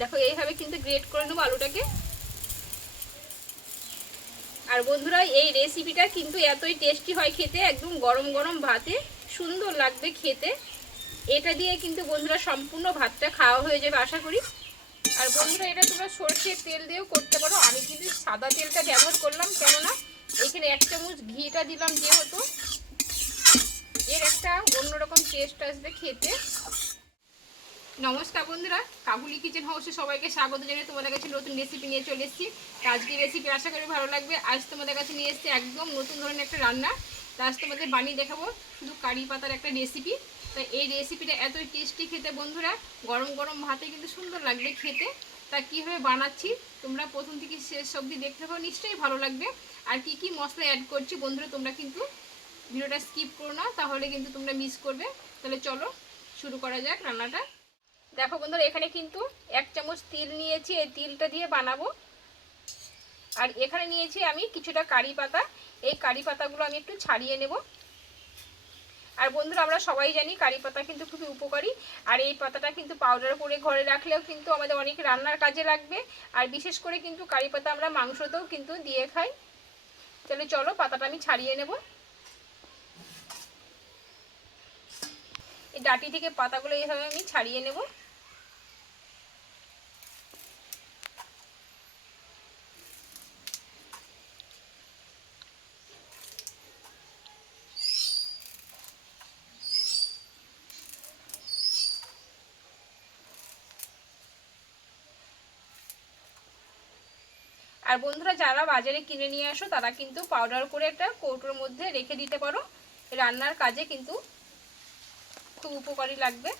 দেখো, এইভাবে কিন্তু গ্রেট করে নেব আলুটাকে। আর বন্ধুরা, এই রেসিপিটা কিন্তু এতই টেস্টি হয় খেতে, একদম গরম গরম ভাতে, সুন্দর লাগবে খেতে। এটা দিয়ে কিন্তু বন্ধুরা সম্পূর্ণ ভাতটা খাওয়া হয়ে যাবে, আশা করি। আর বন্ধুরা, এটা তোমরা সর্ষের তেল দিয়েও করতে পারো। আমি কিন্তু সাদা তেলটা ব্যবহার করলাম, কেননা এখানে এক চামচ ঘিটা দিলাম যেহেতু। এর একটা অন্যরকম টেস্ট আসবে খেতে। নমস্কার বন্ধুরা, কাবুলি কিচেন হাউসে সবাইকে স্বাগত জানিয়ে তোমাদের কাছে নতুন রেসিপি নিয়ে চলে এসেছি। আজকে রেসিপি আশা করি ভালো লাগবে। আজ তোমাদের কাছে নিয়ে এসেছি একদম নতুন ধরনের একটা রান্না। তা আজ তোমাদের বানিয়ে দেখাবো শুধু কারি পাতার একটা রেসিপি তো এই রেসিপিটা এতই টেস্টি খেতে বন্ধুরা, গরম গরম ভাতে কিন্তু সুন্দর লাগবে খেতে। তা কীভাবে বানাচ্ছি, তোমরা প্রথম থেকে শেষ অবধি দেখতে পাবো নিশ্চয়ই ভালো লাগবে। আর কি কি মশলা অ্যাড করছি বন্ধুরা, তোমরা কিন্তু ভিডিওটা স্কিপ করো না, তাহলে কিন্তু তোমরা মিস করবে। তাহলে চলো শুরু করা যাক রান্নাটা। দেখো বন্ধুরা, এখানে কিন্তু এক চামচ তিল নিয়েছি, এই তিলটা দিয়ে বানাবো। আর এখানে নিয়েছি আমি কিছুটা কারি পাতা। এই কারি পাতাগুলো আমি একটু ছাড়িয়ে নেব। আর বন্ধুরা, আমরা সবাই জানি কারি পাতা কিন্তু খুবই উপকারী। আর এই পাতাটা কিন্তু পাউডার করে ঘরে রাখলেও কিন্তু আমাদের অনেক রান্নার কাজে লাগবে। আর বিশেষ করে কিন্তু কারি পাতা আমরা মাংসতেও কিন্তু দিয়ে খাই। তাহলে চলো, পাতাটা আমি ছাড়িয়ে নেব। এই ডাটি থেকে পাতাগুলো এইভাবে আমি ছাড়িয়ে নেব। আর বন্ধুরা, যারা বাজারে কিনে নিয়ে আসো, তারা কিন্তু পাউডার করে একটা কৌটোর মধ্যে রেখে দিতে পারো। রান্নার কাজে কিন্তু খুব উপকারী লাগবে।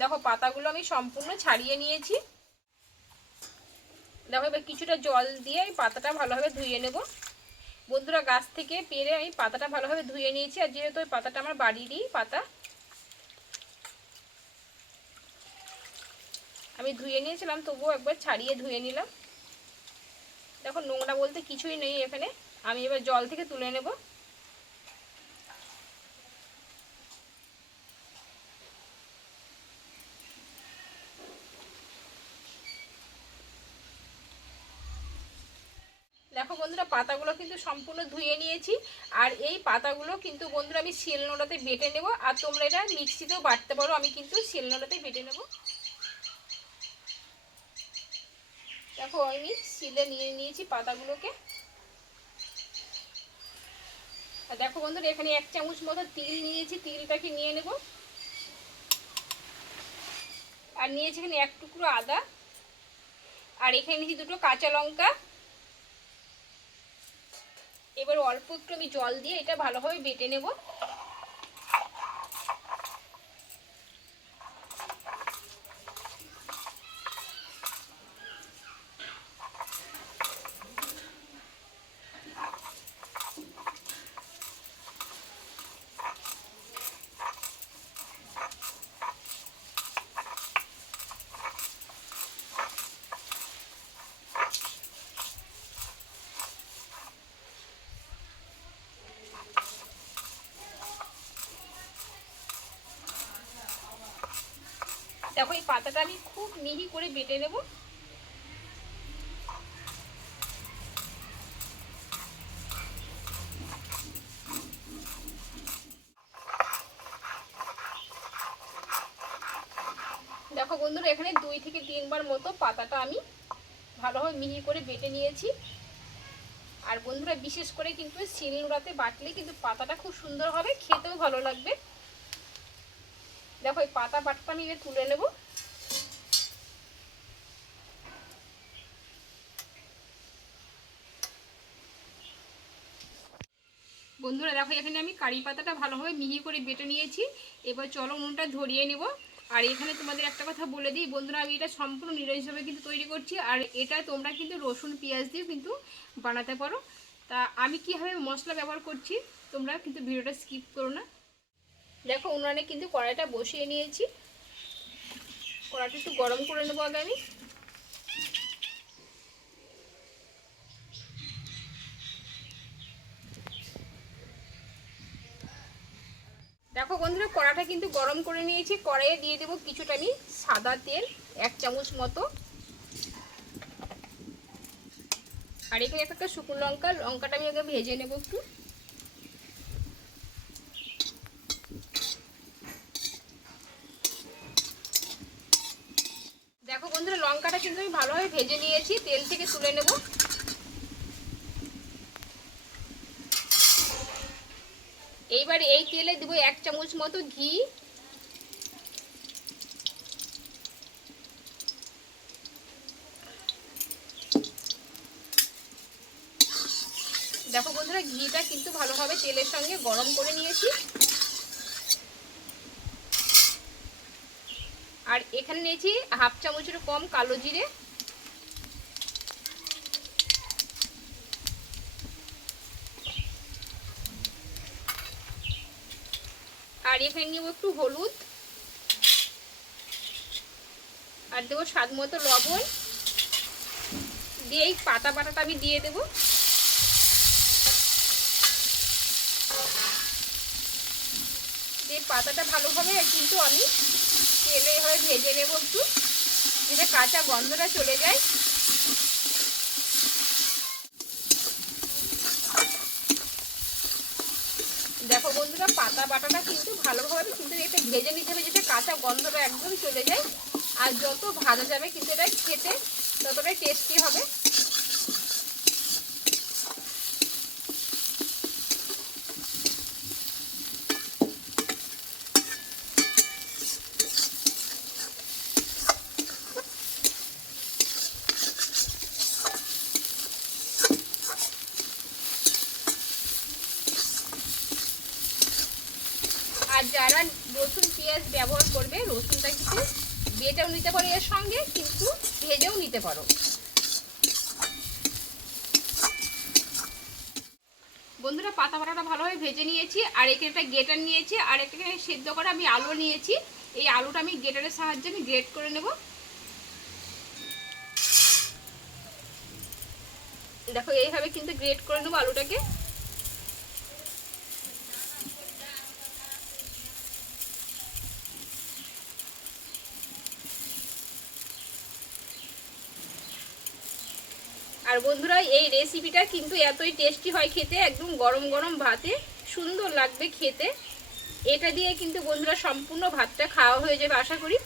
দেখো, পাতাগুলো আমি সম্পূর্ণ ছাড়িয়ে নিয়েছি। দেখো, এবার কিছুটা জল দিয়ে আমি পাতাটা ভালোভাবে ধুয়ে নেব। বন্ধুরা, গাছ থেকে পেরে আমি পাতাটা ভালোভাবে ধুয়ে নিয়েছি। আর যেহেতু ওই পাতাটা আমার বাড়িরই পাতা, আমি ধুয়ে নিয়েছিলাম, তবুও একবার ছাড়িয়ে ধুয়ে নিলাম। দেখো, নোংরা বলতে কিছুই নেই এখানে। আমি এবার জল থেকে তুলে নেব। দেখো বন্ধুরা, পাতাগুলো কিন্তু সম্পূর্ণ ধুয়ে নিয়েছি। আর এই পাতাগুলো কিন্তু বন্ধুরা আমি শিলনোড়াতে বেটে নেব। আর তোমরা এটা মিক্সিতেও বাটতে পারো, আমি কিন্তু শিলনোড়াতে বেটে নেব। দেখো আমি শিলে নিয়ে নিয়েছি পাতাগুলোকে। আর দেখো বন্ধুরা, এখানে এক চামচ মতো তিল নিয়েছি, তিলটাকে নিয়ে নেব। আর নিয়েছি এখানে এক টুকরো আদা। আর এখানে নিয়েছি দুটো কাঁচা লঙ্কা। এবার অল্প একটু আমি জল দিয়ে এটা ভালোভাবে বেটে নেব। দেখো, এই পাতাটা আমি খুব মিহি করে বেটে নেব। দেখো বন্ধুরা, এখানে দুই থেকে তিনবার মতো পাতাটা আমি ভালোভাবে মিহি করে বেটে নিয়েছি। আর বন্ধুরা, বিশেষ করে কিন্তু শিলনোড়াতে বাটলে কিন্তু পাতাটা খুব সুন্দর হবে, খেতেও ভালো লাগবে। দেখো এই পাতা বাটটা আমি তুলে নেব। বন্ধুরা দেখো এখানে আমি কারি পাতাটা ভালোভাবে মিহি করে বেটে নিয়েছি। এবার চলো উনুনটা ধরিয়ে নেব। আর এখানে তোমাদের একটা কথা বলে দিই, বন্ধুরা আমি এটা সম্পূর্ণ নিরামিষভাবে কিন্তু তৈরি করছি। আর এটা তোমরা কিন্তু রসুন, পেঁয়াজ দিয়ে কিন্তু বানাতে পারো। তা আমি কীভাবে মশলা ব্যবহার করছি, তোমরা কিন্তু ভিডিওটা স্কিপ করো না। দেখো উনানে কিন্তু কড়াইটা বসিয়ে নিয়েছি। কড়াইটা একটু গরম করে নেব আগে আমি। দেখো বন্ধুরা কড়াটা কিন্তু গরম করে নিয়েছি। কড়াইয়ে দিয়ে দেবো কিছুটা আমি সাদা তেল, এক চামচ মতো। আর এখানে একটা শুকনো লঙ্কা, লঙ্কাটা আমি আগে ভেজে নেব একটু দেখো বন্ধুরা লঙ্কাটা কিন্তু আমি ভালোভাবে ভেজে নিয়েছি, তেল থেকে তুলে নেব। এইবার এই তেলে দেবো এক চামচ মতো ঘি। দেখো বন্ধুরা, ঘিটা কিন্তু ভালোভাবে তেলের সঙ্গে গরম করে নিয়েছি। আর এখানে নিয়েছি হাফ চামচের কম কালো জিরে। আর এখানে নিব একটু হলুদ। আর দেবো স্বাদ মতো লবণ। দিয়ে এই পাতা পাতাটা আমি দিয়ে দেবো। দিয়ে পাতাটা ভালোভাবে কিন্তু আমি তেলে এভাবে ভেজে নেব একটু। যাতে কাঁচা গন্ধটা চলে যায়। দেখো বন্ধুরা, পাতা বাটাটা কিন্তু ভালোভাবে কিন্তু এটা ভেজে নিতে হবে, যেটা কাঁচা গন্ধটা একদম চলে যায়। আর যত ভাজা যাবে কিন্তু এটা খেতে ততটাই টেস্টি হবে আর যারা রসুন পেঁয়াজ ব্যবহার করবে, রসুনটা কিন্তু বেটেও নিতে পারো এর সঙ্গে, কিন্তু ভেজেও নিতে পারো। বন্ধুরা, পাতা পাতাটা ভালোভাবে ভেজে নিয়েছি, আর এখানে একটা গেটার নিয়েছি, আর এখানে সেদ্ধ করে আমি আলু নিয়েছি। এই আলুটা আমি গেটারের সাহায্যে আমি গ্রেট করে নেব। দেখো, এইভাবে কিন্তু গ্রেট করে নেব আলুটাকে। আর বন্ধুরা, এই রেসিপিটা কিন্তু এতই টেস্টি হয় খেতে, একদম গরম গরম ভাতে, সুন্দর লাগবে খেতে। এটা দিয়ে কিন্তু বন্ধুরা সম্পূর্ণ ভাতটা খাওয়া হয়ে যাবে, আশা করি।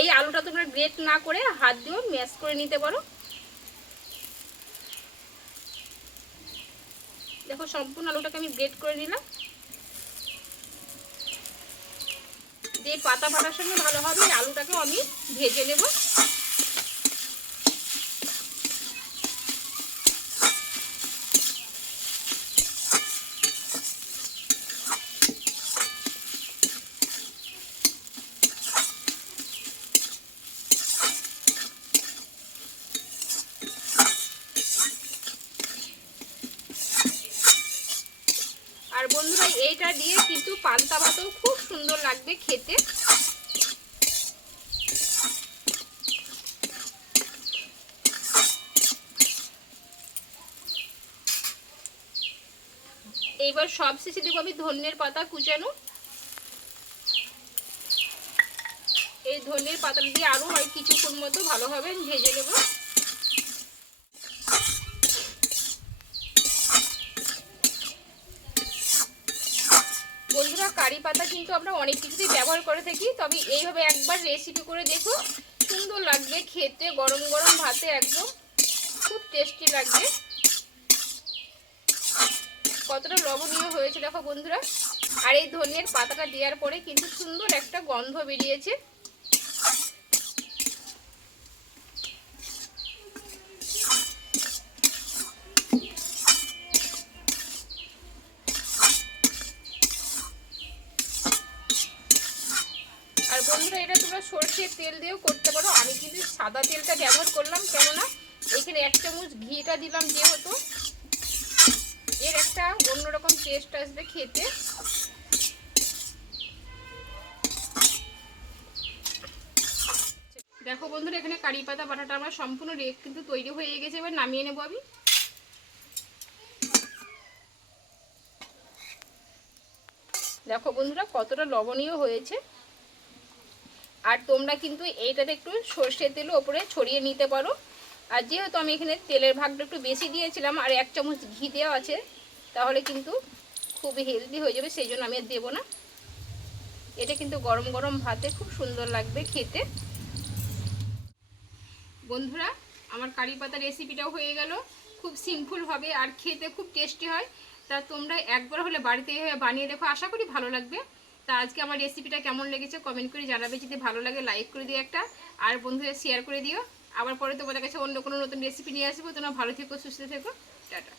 এই আলুটা তোমরা গ্রেট না করে হাত দিয়েও ম্যাশ করে নিতে পারো। দেখো, সম্পূর্ণ আলুটাকে আমি গ্রেট করে নিলাম। দিয়ে পাতা পাতার সঙ্গে ভালোভাবে এই আলুটাকেও আমি ভেজে নেব আর বন্ধুরা, এইটা দিয়ে কিন্তু পান্তা ভাতও খুব সুন্দর লাগবে খেতে। এইবার সব শেষে দেবো আমি ধনের পাতা কুচানো। এই ধনের পাতা দিয়ে আরও হয় কিছুক্ষণ মতো ভালোভাবে ভেজে নেব বন্ধুরা কারি পাতা কিন্তু আমরা অনেক কিছুতেই ব্যবহার করে থাকি, তবে এইভাবে একবার রেসিপি করে দেখো, সুন্দর লাগবে খেতে, গরম গরম ভাতে একদম, খুব টেস্টি লাগবে। কতটা লবণীয় হয়েছে দেখো বন্ধুরা। আর এই ধনিয়ার পাতাটা দেওয়ার পরে কিন্তু সুন্দর একটা গন্ধ বেরিয়েছে আর বন্ধুরা এটা তোমরা সর্ষের তেল দিয়েও করতে পারো। আমি কিন্তু সাদা তেলটা ব্যবহার করলাম, কেননা এখানে এক চামচ ঘিটা দিলাম যেহেতু। এর একটা অন্যরকম টেস্ট আসবে খেতে। দেখো বন্ধুরা, এখানে কারি পাতা, বাটাটা আমার সম্পূর্ণ রেক কিন্তু তৈরি হয়ে গেছে। এবার নামিয়ে নেব আমি। দেখো বন্ধুরা, কতটা লবণীয় হয়েছে। আর তোমরা কিন্তু এইটাতে একটু সর্ষের তেল ওপরে ছড়িয়ে নিতে পারো। আর যেহেতু আমি এখানে তেলের ভাগটা একটু বেশি দিয়েছিলাম আর এক চামচ ঘি দেওয়া আছে, তাহলে কিন্তু খুবই হেলদি হয়ে যাবে, সেই জন্য আমি আর দেবো না। এটা কিন্তু গরম গরম ভাতে খুব সুন্দর লাগবে খেতে। বন্ধুরা, আমার কারি পাতা রেসিপিটাও হয়ে গেল। খুব সিম্পলভাবে আর খেতে খুব টেস্টি হয়। তা তোমরা একবার হলে বাড়িতে বানিয়ে দেখো, আশা করি ভালো লাগবে। তা আজকে আমার রেসিপিটা কেমন লেগেছে কমেন্ট করে জানাবে। যদি ভালো লাগে লাইক করে দিও একটা, আর বন্ধুদের শেয়ার করে দিও। আবার পরে তোমাদের কাছে অন্য কোনো নতুন রেসিপি নিয়ে আসব। তোমরা ভালো থেকো, সুস্থ থেকো। টাটা।